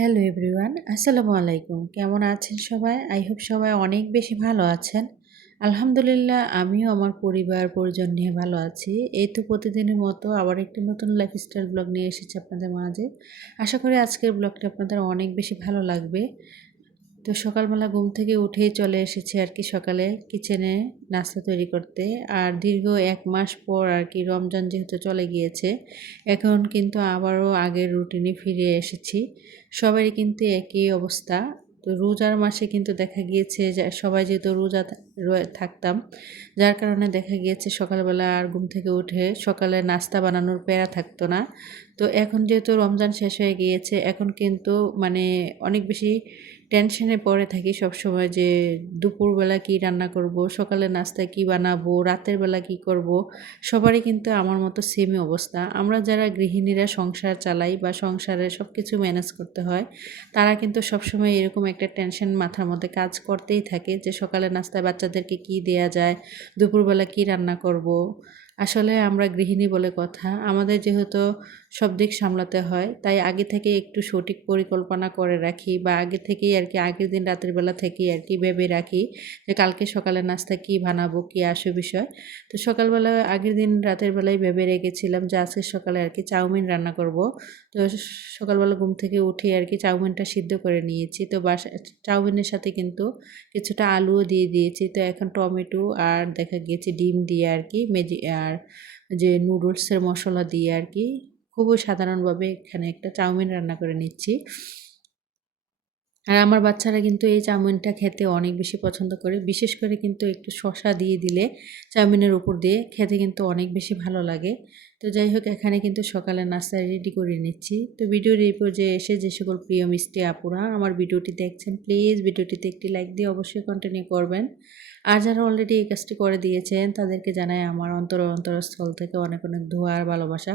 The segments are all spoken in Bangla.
হ্যালো এভরিওয়ান, আসসালামু আলাইকুম। কেমন আছেন সবাই? আই হোপ সবাই অনেক বেশি ভালো আছেন। আলহামদুলিল্লাহ, আমিও আমার পরিবার পরিজন নিয়ে ভালো আছি। এই তো প্রতিদিনের মতো আবার একটি নতুন লাইফস্টাইল ব্লগ নিয়ে এসেছি আপনাদের মাঝে। আশা করি আজকের ব্লগটা আপনাদের অনেক বেশি ভালো লাগবে। তো সকালবেলা ঘুম থেকে উঠেই চলে এসেছি আর কি সকালে কিচেনে নাস্তা তৈরি করতে। আর দীর্ঘ ১ মাস পর আর কি রমজান যেহেতু চলে গিয়েছে, এখন কিন্তু আবারও আগের রুটিনে ফিরে এসেছি। সবারই কিন্তু একই অবস্থা। তো রোজার মাসে কিন্তু দেখা গিয়েছে যে সবাই যেহেতু রোজা থাকতাম, যার কারণে দেখা গিয়েছে সকালবেলা আর ঘুম থেকে উঠে সকালে নাস্তা বানানোর প্যারা থাকতো না। তো এখন যেহেতু রমজান শেষ হয়ে গিয়েছে, এখন কিন্তু মানে অনেক বেশি টেনশনে পড়ে থাকি সবসময় যে দুপুরবেলা কি রান্না করব, সকালে নাস্তায় কি বানাবো, রাতের বেলা কি করব। সবারই কিন্তু আমার মতো সেমই অবস্থা। আমরা যারা গৃহিণীরা সংসার চালাই বা সংসারে সব কিছু ম্যানেজ করতে হয়, তারা কিন্তু সবসময় এরকম একটা টেনশন মাথার মধ্যে কাজ করতেই থাকে যে সকালে নাস্তায় বাচ্চাদেরকে কি দেয়া যায়, দুপুরবেলা কি রান্না করব। আসলে আমরা গৃহিণী বলে কথা, আমাদের যেহেতু সব দিক সামলাতে হয়, তাই আগে থেকে একটু সঠিক পরিকল্পনা করে রাখি বা আগে থেকেই আর কি আগের দিন রাতের বেলা থেকেই আর কি ভেবে রাখি যে কালকে সকালে নাস্তা কি বানাবো, কি আসে বিষয়। তো সকালবেলা আগের দিন রাতের বেলায় ভেবে রেখেছিলাম যে আজকে সকালে আর কি চাউমিন রান্না করব। তো সকালবেলা ঘুম থেকে উঠে আর কি চাউমিনটা সিদ্ধ করে নিয়েছি। তো চাউমিনের সাথে কিন্তু কিছুটা আলুও দিয়ে দিয়েছি। তো এখন টমেটো আর দেখা গিয়েছে ডিম দিয়ে আর কি আর যে নুডলসের মশলা দিয়ে আর কি খুবই সাধারণভাবে এখানে একটা চাউমিন রান্না করে নিচ্ছি। আর আমার বাচ্চারা কিন্তু এই চাউমিনটা খেতে অনেক বেশি পছন্দ করে। বিশেষ করে কিন্তু একটু শসা দিয়ে দিলে চাউমিনের উপর দিয়ে খেতে কিন্তু অনেক বেশি ভালো লাগে। তো যাই হোক, এখানে কিন্তু সকালের নাস্তা রেডি করে নিচ্ছি। তো ভিডিওর এই পর্যায়ে এসে যে সকল প্রিয় মিষ্টি আপুরা আমার ভিডিওটি দেখছেন, প্লিজ ভিডিওটিতে একটি লাইক দিয়ে অবশ্যই কন্টিনিউ করবেন। আর যারা অলরেডি এই কাজটি করে দিয়েছেন তাদেরকে জানাই আমার অন্তরস্থল থেকে অনেক অনেক দোয়া আর ভালোবাসা।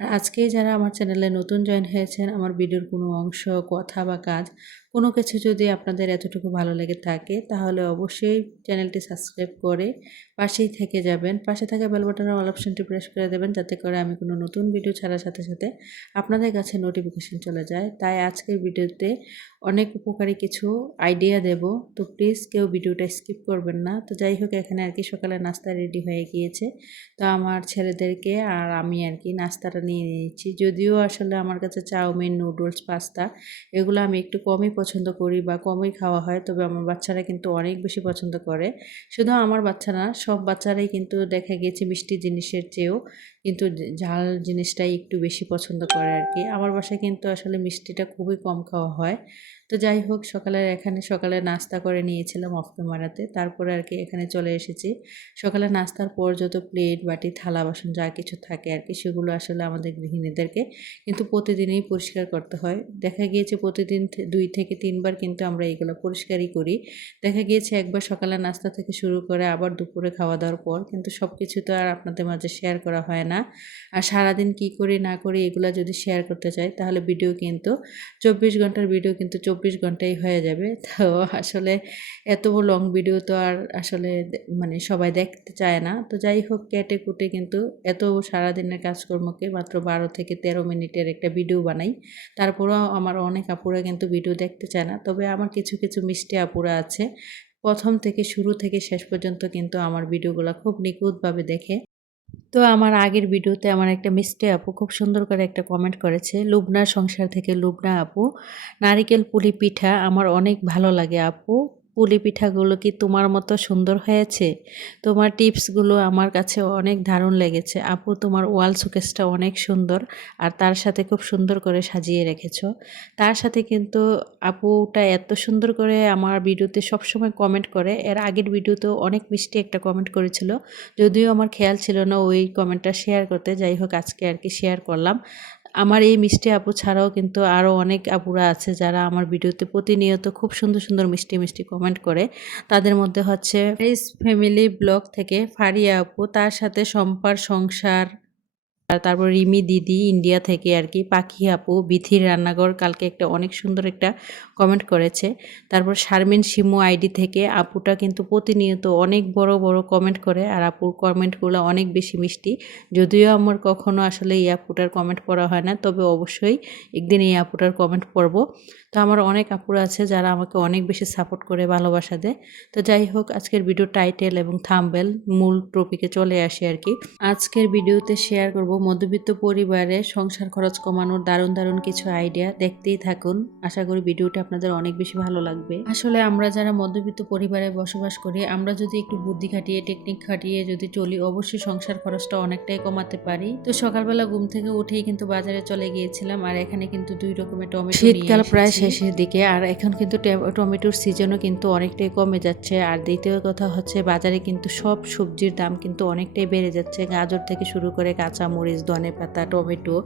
আর আজকে যারা আমার চ্যানেলে নতুন জয়েন হয়েছেন, আমার ভিডিওর কোনো অংশ, কথা বা কাজ কোনো কিছু যদি আপনাদের এতটুকু ভালো লেগে থাকে, তাহলে অবশ্যই চ্যানেলটি সাবস্ক্রাইব করে পাশেই থেকে যাবেন। পাশে থাকা বেল বাটনের অল অপশনটি প্রেস করে দেবেন, যাতে করে আমি কোনো নতুন ভিডিও ছাড়ার সাথে সাথে আপনাদের কাছে নোটিফিকেশন চলে যায়। তাই আজকের ভিডিওতে অনেক উপকারী কিছু আইডিয়া দেব। তো প্লিজ কেউ ভিডিওটা স্কিপ করবেন না। তো যাই হোক, এখানে আর কি সকালে নাস্তা রেডি হয়ে গিয়েছে। তো আমার ছেলেদেরকে আর আমি আর কি নাস্তাটা নিয়ে নিয়েছি। যদিও আসলে আমার কাছে চাউমিন, নুডলস, পাস্তা এগুলো আমি একটু কমই পছন্দ করি বা কমই খাওয়া হয়, তবে আমার বাচ্চারা কিন্তু অনেক বেশি পছন্দ করে। শুধু আমার বাচ্চা না, সব বাচ্চারাই কিন্তু দেখা গিয়েছে মিষ্টি জিনিসের চেয়েও কিন্তু ঝাল জিনিসটাই একটু বেশি পছন্দ করে আর কি। আমার বাসায় কিন্তু আসলে মিষ্টিটা খুবই কম খাওয়া হয়। তো যাই হোক, সকালে নাস্তা করে নিয়েছিলাম অফ ক্যামেরাতে, তারপরে আর কি এখানে চলে এসেছি। সকালে নাস্তার পর যত প্লেট, বাটি, থালা বাসন যা কিছু থাকে আর কি, সেগুলো আসলে আমাদের গৃহিণীদেরকে কিন্তু প্রতিদিনই পরিষ্কার করতে হয়। দেখা গিয়েছে প্রতিদিন 2 থেকে 3 বার কিন্তু আমরা এগুলো পরিষ্কারই করি। দেখা গিয়েছে একবার সকালে নাস্তা থেকে শুরু করে আবার দুপুরে খাওয়া দাওয়ার পর, কিন্তু সব কিছু তো আর আপনাদের মাঝে শেয়ার করা হয় না। আর সারাদিন কি করি না করি এগুলো যদি শেয়ার করতে চাই, তাহলে ভিডিও কিন্তু 24 ঘন্টার ভিডিও কিন্তু 24 ঘন্টাই হয়ে যাবে। তো আসলে এত লং ভিডিও তো আর আসলে মানে সবাই দেখতে চায় না। তো যাই হোক, কেটে কুটে কিন্তু এত সারাদিনের কাজকর্মকে মাত্র 12 থেকে 13 মিনিটের একটা ভিডিও বানাই। তারপরেও আমার অনেক আপুরা কিন্তু ভিডিও দেখতে চায় না। তবে আমার কিছু কিছু মিষ্টি আপুরা আছে, প্রথম থেকে শুরু থেকে শেষ পর্যন্ত কিন্তু আমার ভিডিওগুলো খুব নিখুঁতভাবে দেখে। তো আমার আগের ভিডিওতে আমার একটা মিষ্টি আপু খুব সুন্দর করে একটা কমেন্ট করেছে, লুবনার সংসার থেকে লুবনা আপু, নারিকেল পুলি পিঠা আমার অনেক ভালো লাগে আপু। পুলি পিঠাগুলো কি তোমার মতো সুন্দর হয়েছে? তোমার টিপসগুলো আমার কাছে অনেক দারুণ লেগেছে আপু। তোমার ওয়াল শোকেসটা অনেক সুন্দর, আর তার সাথে খুব সুন্দর করে সাজিয়ে রেখেছো। তার সাথে কিন্তু আপুটা এত সুন্দর করে আমার ভিডিওতে সবসময় কমেন্ট করে। এর আগের ভিডিওতেও অনেক মিষ্টি একটা কমেন্ট করেছিল, যদিও আমার খেয়াল ছিল না ওই কমেন্টটা শেয়ার করতে। যাই হোক, আজকে আর কি শেয়ার করলাম। আমার এই মিষ্টি আপু ছাড়াও কিন্তু আরও অনেক আপুরা আছে যারা আমার ভিডিওতে প্রতিনিয়ত খুব সুন্দর সুন্দর মিষ্টি মিষ্টি কমেন্ট করে। তাদের মধ্যে হচ্ছে ফ্যামিলি ব্লগ থেকে ফারিয়া আপু, তার সাথে সম্পার সংসার, আর তারপর রিমি দিদি ইন্ডিয়া থেকে আর কি, পাখি আপু, বিথির রান্নাঘর কালকে একটা অনেক সুন্দর একটা কমেন্ট করেছে। তারপর শারমিন শিমু আইডি থেকে আপুটা কিন্তু প্রতিনিয়ত অনেক বড় বড় কমেন্ট করে, আর আপুর কমেন্টগুলো অনেক বেশি মিষ্টি। যদিও আমার কখনো আসলে এই আপুটার কমেন্ট পড়া হয় না, তবে অবশ্যই একদিন এই আপুটার কমেন্ট পড়ব। তো আমার অনেক আপুরা আছে যারা আমাকে অনেক বেশি সাপোর্ট করে, ভালোবাসা দেয়। তো যাই হোক, আজকের ভিডিও টাইটেল এবং থাম্বনেল মূল টপিকে চলে আসে আর কি। আজকের ভিডিওতে শেয়ার করব মধ্যবিত্ত পরিবারে সংসার খরচ কমানোর দারুণ দারুণ কিছু আইডিয়া। দেখতেই থাকুন, আশা করি ভিডিওটা আপনাদের অনেক বেশি ভালো লাগবে। আসলে আমরা যারা মধ্যবিত্ত পরিবারে বসবাস করি, আমরা যদি একটু বুদ্ধি খাটিয়ে, টেকনিক খাটিয়ে যদি চলি, অবশ্যই সংসার খরচটা অনেকটাই কমাতে পারি। তো সকালবেলা ঘুম থেকে উঠেই কিন্তু বাজারে চলে গিয়েছিলাম, আর এখানে কিন্তু 2 রকমের টমেটো, শীতকাল প্রায় শেষের দিকে, আর এখন কিন্তু টমেটোর সিজনও কিন্তু অনেকটাই কমে যাচ্ছে। আর দ্বিতীয় কথা হচ্ছে, বাজারে কিন্তু সব সবজির দাম কিন্তু অনেকটাই বেড়ে যাচ্ছে, গাজর থেকে শুরু করে কাঁচা মরিচ, ধনেপাতা, টমেটো।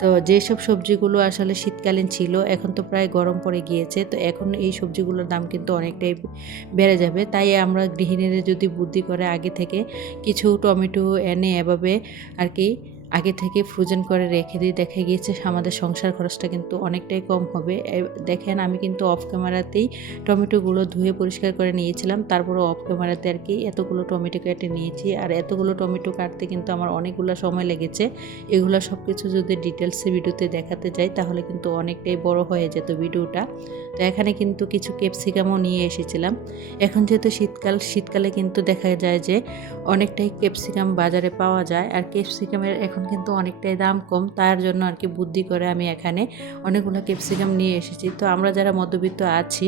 তো যেসব সবজিগুলো আসলে শীতকালীন ছিল, এখন তো প্রায় গরম পড়ে গিয়েছে, তো এখন এই সবজিগুলোর দাম কিন্তু অনেকটাই বেড়ে যাবে। তাই আমরা গৃহিণীরা যদি বুদ্ধি করে আগে থেকে কিছু টমেটো এনে এভাবে আর কি আগে থেকে ফ্রোজেন করে রেখে দিই, দেখা গিয়েছে আমাদের সংসার খরচটা কিন্তু অনেকটাই কম হবে। দেখেন, আমি কিন্তু অফ ক্যামেরাতেই টমেটোগুলো ধুয়ে পরিষ্কার করে নিয়েছিলাম, তারপরে অফ ক্যামেরাতে আর কি এতগুলো টমেটো কেটে নিয়েছি। আর এতগুলো টমেটো কাটতে কিন্তু আমার অনেকগুলো সময় লেগেছে। এগুলো সব কিছু যদি ডিটেলসে ভিডিওতে দেখাতে যাই তাহলে কিন্তু অনেকটাই বড় হয়ে যেত ভিডিওটা। তো এখানে কিন্তু কিছু ক্যাপসিকামও নিয়ে এসেছিলাম। এখন যেহেতু শীতকালে কিন্তু দেখা যায় যে অনেকটাই ক্যাপসিকাম বাজারে পাওয়া যায়, আর ক্যাপসিকামের এখন কিন্তু অনেকটাই দাম কম, তার জন্য আর কি বুদ্ধি করে আমি এখানে অনেকগুলো ক্যাপসিকাম নিয়ে এসেছি। তো আমরা যারা মধ্যবিত্ত আছি,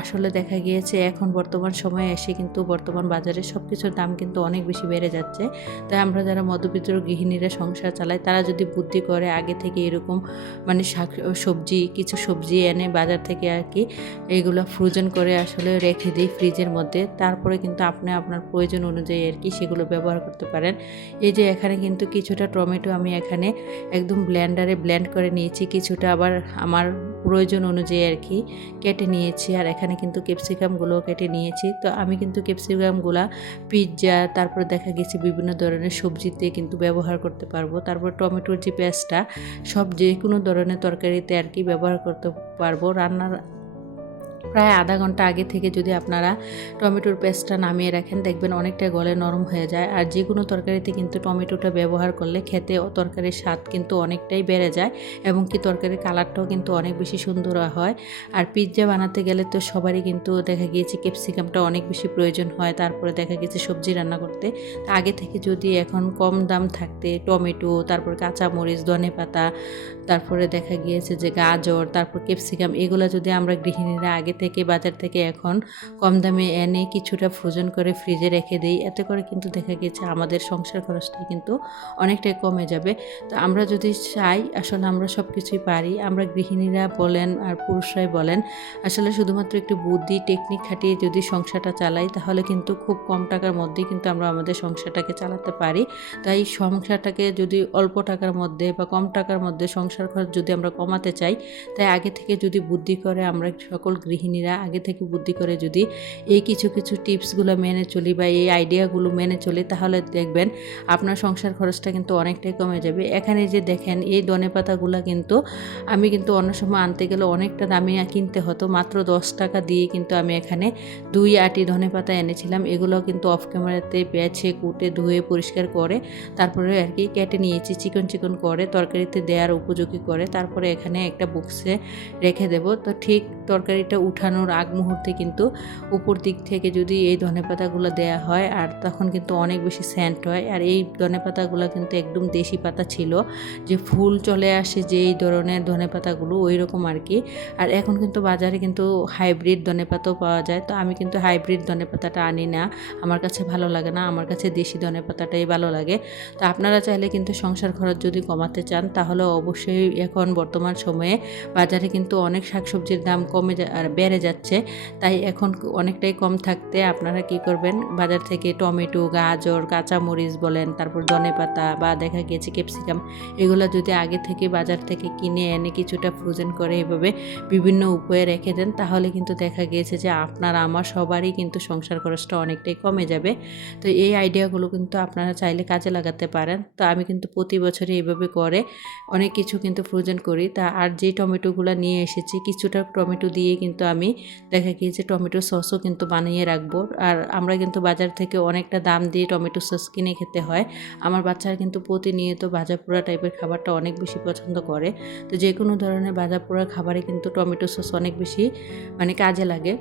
আসলে দেখা গিয়েছে এখন বর্তমান সময়ে এসে কিন্তু বর্তমান বাজারে সব কিছুর দাম কিন্তু অনেক বেশি বেড়ে যাচ্ছে। তাই আমরা যারা মধ্যবিত্ত গৃহিণীরা সংসার চালায়, তারা যদি বুদ্ধি করে আগে থেকে এরকম মানে কিছু সবজি এনে বাজার থেকে আর কি এইগুলো ফ্রোজেন করে আসলে রেখে দিই ফ্রিজের মধ্যে, তারপরে কিন্তু আপনি আপনার প্রয়োজন অনুযায়ী আর কি সেগুলো ব্যবহার করতে পারেন। এই যে এখানে কিন্তু কিছুটা টমেটো আমি এখানে একদম ব্লেন্ডারে ব্লেন্ড করে নিয়েছি, কিছুটা আবার আমার প্রয়োজন অনুযায়ী আর কি কেটে নিয়েছি। আর এখানে কিন্তু ক্যাপসিকামগুলো কেটে নিয়েছি। তো আমি কিন্তু ক্যাপসিকামগুলো পিৎজা, তারপর দেখা গেছে বিভিন্ন ধরনের সবজিতে কিন্তু ব্যবহার করতে পারবো। তারপর টমেটোর যে পেস্টটা যে কোনো ধরনের তরকারিতে আর কি ব্যবহার করতে পারবো। রান্নার প্রায় আধা ঘন্টা আগে থেকে যদি আপনারা টমেটোর পেস্টটা নামিয়ে রাখেন, দেখবেন অনেকটা গলে নরম হয়ে যায়। আর যে কোনো তরকারিতে কিন্তু টমেটোটা ব্যবহার করলে খেতে তরকারির স্বাদ কিন্তু অনেকটাই বেড়ে যায়, এবং কি তরকারির কালারটাও কিন্তু অনেক বেশি সুন্দর হয়। আর পিৎজা বানাতে গেলে তো সবারই কিন্তু দেখা গিয়েছে ক্যাপসিকামটা অনেক বেশি প্রয়োজন হয়, তারপরে দেখা গেছে সবজি রান্না করতে। তা আগে থেকে যদি এখন কম দাম থাকতে টমেটো, তারপর কাঁচামরিচ, ধনেপাতা, তারপরে দেখা গিয়েছে যে গাজর, তারপর ক্যাপসিকাম, এগুলো যদি আমরা গৃহিণীরা আগে থেকে বাজার থেকে এখন কম দামে এনে কিছুটা ফ্রোজেন করে ফ্রিজে রেখে দিই, এতে করে কিন্তু দেখা গেছে আমাদের সংসার খরচটা কিন্তু অনেকটাই কমে যাবে। তো আমরা যদি চাই, আসলে আমরা সব কিছুই পারি, আমরা গৃহিণীরা বলেন আর পুরুষরাই বলেন, আসলে শুধুমাত্র একটু বুদ্ধি টেকনিক খাটিয়ে যদি সংসারটা চালাই, তাহলে কিন্তু খুব কম টাকার মধ্যেই কিন্তু আমরা আমাদের সংসারটাকে চালাতে পারি। তাই সংসারটাকে যদি অল্প টাকার মধ্যে বা কম টাকার মধ্যে সংসার খরচ যদি আমরা কমাতে চাই, তাই আগে থেকে যদি বুদ্ধি করে আমরা সকল গৃহিণীরা আগে থেকে বুদ্ধি করে যদি এই কিছু কিছু টিপসগুলো মেনে চলি বা এই আইডিয়াগুলো মেনে চলি, তাহলে দেখবেন আপনার সংসার খরচটা কিন্তু অনেকটাই কমে যাবে। এখানে যে দেখেন এই ধনেপাতাগুলো কিন্তু আমি কিন্তু অন্য সময় আনতে গেলে অনেকটা দামি কিনতে হতো, মাত্র 10 টাকা দিয়ে কিন্তু আমি এখানে 2 আটি ধনেপাতা এনেছিলাম। এগুলো কিন্তু অফ ক্যামেরাতে বেছে কুটে ধুয়ে পরিষ্কার করে তারপরে আর কি কেটে নিয়েছি, চিকন চিকন করে তরকারিতে দেওয়ার উপযোগী করে, তারপরে এখানে একটা বক্সে রেখে দেব। তো ঠিক তরকারিটা উঠানোর আগ মুহূর্তে কিন্তু উপর দিক থেকে যদি এই ধনেপাতাগুলো দেওয়া হয়, আর তখন কিন্তু অনেক বেশি সেন্ট হয়। আর এই ধনেপাতাগুলো কিন্তু একদম দেশি পাতা ছিল, যে ফুল চলে আসে যে এই ধরনের ধনেপাতাগুলো ওই রকম আর কি। আর এখন কিন্তু বাজারে কিন্তু হাইব্রিড ধনেপাতাও পাওয়া যায়, তো আমি কিন্তু হাইব্রিড ধনেপাতাটা আনি না, আমার কাছে ভালো লাগে না, আমার কাছে দেশি ধনেপাতাটাই ভালো লাগে। তো আপনারা চাইলে কিন্তু সংসার খরচ যদি কমাতে চান, তাহলে অবশ্যই এখন বর্তমান সময়ে বাজারে কিন্তু অনেক শাকসবজির দাম কমে আর বেড়ে যাচ্ছে, তাই এখন অনেকটাই কম থাকতে আপনারা কি করবেন, বাজার থেকে টমেটো, গাজর, কাঁচামরিচ বলেন, তারপর ধনেপাতা বা দেখা গিয়েছে ক্যাপসিকাম, এগুলো যদি আগে থেকে বাজার থেকে কিনে এনে কিছুটা ফ্রোজেন করে এভাবে বিভিন্ন উপায়ে রেখে দেন, তাহলে কিন্তু দেখা গিয়েছে যে আপনার আমার সবারই কিন্তু সংসার খরচটা অনেকটাই কমে যাবে। তো এই আইডিয়াগুলো কিন্তু আপনারা চাইলে কাজে লাগাতে পারেন। তো আমি কিন্তু প্রতি বছরই এইভাবে করে অনেক কিছু কিন্তু ফ্রোজেন করি। তা আর যে টমেটোগুলো নিয়ে এসেছি, কিছুটা টমেটো দিয়ে কিন্তু আমি দেখা গিয়েছে টমেটো সসও কিন্তু বানিয়ে রাখবো। আর আমরা কিন্তু বাজার থেকে অনেকটা দাম দিয়ে টমেটো সস কিনে খেতে হয়। আমার বাচ্চারা কিন্তু প্রতিনিয়ত ভাজা পোড়া টাইপের খাবারটা অনেক বেশি পছন্দ করে। তো যে কোনো ধরনের ভাজা পোড়া খাবারে কিন্তু টমেটো সস অনেক বেশি কাজে লাগে।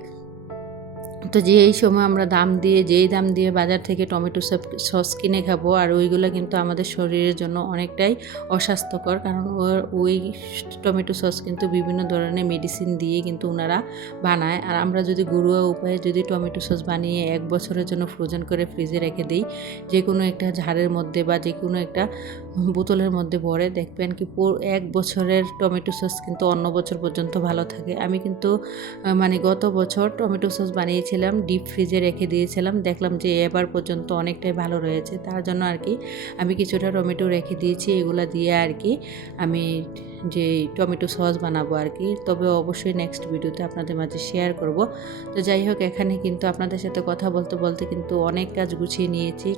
তো যেই সময় আমরা যেই দাম দিয়ে বাজার থেকে টমেটো সস কিনে খাবো, আর ওইগুলো কিন্তু আমাদের শরীরের জন্য অনেকটাই অস্বাস্থ্যকর, কারণ ওই টমেটো সস কিন্তু বিভিন্ন ধরনের মেডিসিন দিয়ে কিন্তু ওনারা বানায়। আর আমরা যদি ঘরোয়া উপায়ে যদি টমেটো সস বানিয়ে 1 বছরের জন্য ফ্রোজেন করে ফ্রিজে রেখে দিই, যে কোনো একটা ঝাড়ের মধ্যে বা যে কোনো একটা বোতলের মধ্যে ভরে, দেখবেন কি 1 বছরের টমেটো সস কিন্তু অন্য বছর পর্যন্ত ভালো থাকে। আমি কিন্তু গত বছর টমেটো সস বানিয়েছিলাম, ডিপ ফ্রিজে রেখে দিয়েছিলাম, দেখলাম যে এবার পর্যন্ত অনেকটাই ভালো রয়েছে। তার জন্য আর কি আমি কিছুটা টমেটো রেখে দিয়েছি, এগুলো দিয়ে আর কি আমি যে টমেটো সস বানাবো আর কি। তবে অবশ্যই নেক্সট ভিডিওতে আপনাদের মাঝে শেয়ার করব। তো যাই হোক, এখানে কিন্তু আপনাদের সাথে কথা বলতে বলতে কিন্তু অনেক কাজ গুছিয়ে নিয়েছি।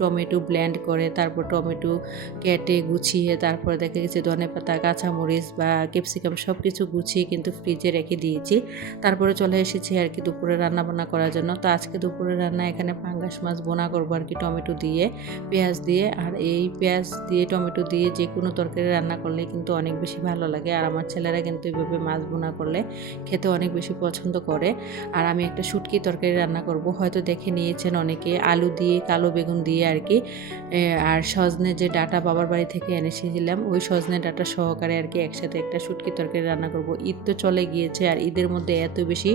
টমেটো ব্লেন্ড করে, তারপর টমেটো কেটে গুছিয়ে, তারপরে দেখা গেছে ধনেপাতা, কাঁচামরিচ বা ক্যাপসিকাম সব কিছু গুছিয়ে কিন্তু ফ্রিজে রেখে দিয়েছি। তারপরে চলে এসেছি আর কি দুপুরে রান্না বান্না করার জন্য। তো আজকে দুপুরে রান্না এখানে পাঙ্গাস মাছ বোনা করবো আর কি, টমেটো দিয়ে, পেঁয়াজ দিয়ে। আর এই পেঁয়াজ দিয়ে টমেটো দিয়ে যে কোনো তরকারি রান্না করলে কিন্তু অনেক বেশি ভালো লাগে। আর আমার ছেলেরা কিন্তু এইভাবে মাছ বোনা করলে খেতে অনেক বেশি পছন্দ করে। আর আমি একটা শুটকি তরকারি রান্না করব, হয়তো দেখে নিয়েছেন অনেকে, আলু দিয়ে, কালো বেগুন দিয়ে আর কি। আর সজনে যে ডাঁটা বাবার বাড়ি থেকে এনেছিলাম, ওই সজনে ডাঁটা সহকারে আর কি একসাথে একটা শুটকি তরকারি রান্না করব। ঈদ তো চলে গিয়েছে, আর ঈদের মধ্যে এত বেশি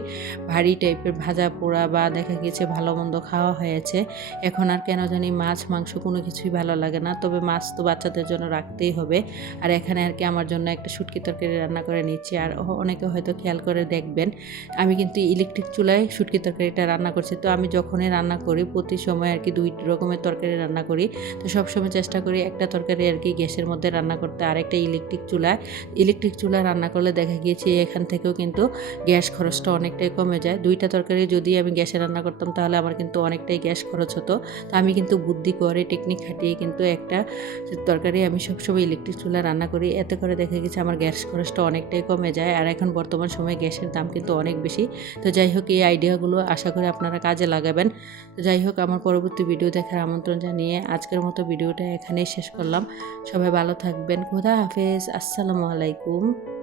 ভারী টাইপের ভাজা পোড়া বা দেখা গিয়েছে ভালো মন্দ খাওয়া হয়েছে, এখন আর কেন জানি মাছ মাংস কোনো কিছুই ভালো লাগে না। তবে মাছ তো বাচ্চাদের জন্য রাখতেই হবে। আর এখানে আর কি আমার জন্য একটা শুটকি তরকারি রান্না করে নিচ্ছি। আর অনেকে হয়তো খেয়াল করে দেখবেন, আমি কিন্তু ইলেকট্রিক চুলায় শুটকি তরকারিটা রান্না করছি। তো আমি যখনই রান্না করি প্রতি সময় আর কি 2 রকমের তরকারি রান্না করি। তো সবসময় চেষ্টা করি একটা তরকারি আর কি গ্যাসের মধ্যে রান্না করতে, আর একটা ইলেকট্রিক চুলায় রান্না করলে দেখা গিয়েছে এখান থেকেও কিন্তু গ্যাস খরচটা অনেকটাই কমে যায়। 2টা তরকারি যদি আমি গ্যাসে রান্না করতাম তাহলে আমার কিন্তু অনেকটাই গ্যাস খরচ হতো। তো আমি কিন্তু বুদ্ধি করে টেকনিক খাটিয়ে কিন্তু একটা তরকারি আমি সবসময় ইলেকট্রিক চুলায় রান্না করি। এতে করে দেখা গেছে আমার গ্যাস খরচটা অনেকটাই কমে যায়। আর এখন বর্তমান সময়ে গ্যাসের দাম কিন্তু অনেক বেশি। তো যাই হোক, এই আইডিয়াগুলো আশা করি আপনারা কাজে লাগাবেন। তো যাই হোক, আমার পরবর্তী ভিডিও দেখার আমন্ত্রণ জানিয়ে আজকের মতো ভিডিওটা এখানেই শেষ করলাম। সবাই ভালো থাকবেন। খোদা হাফেজ। আসসালামু আলাইকুম।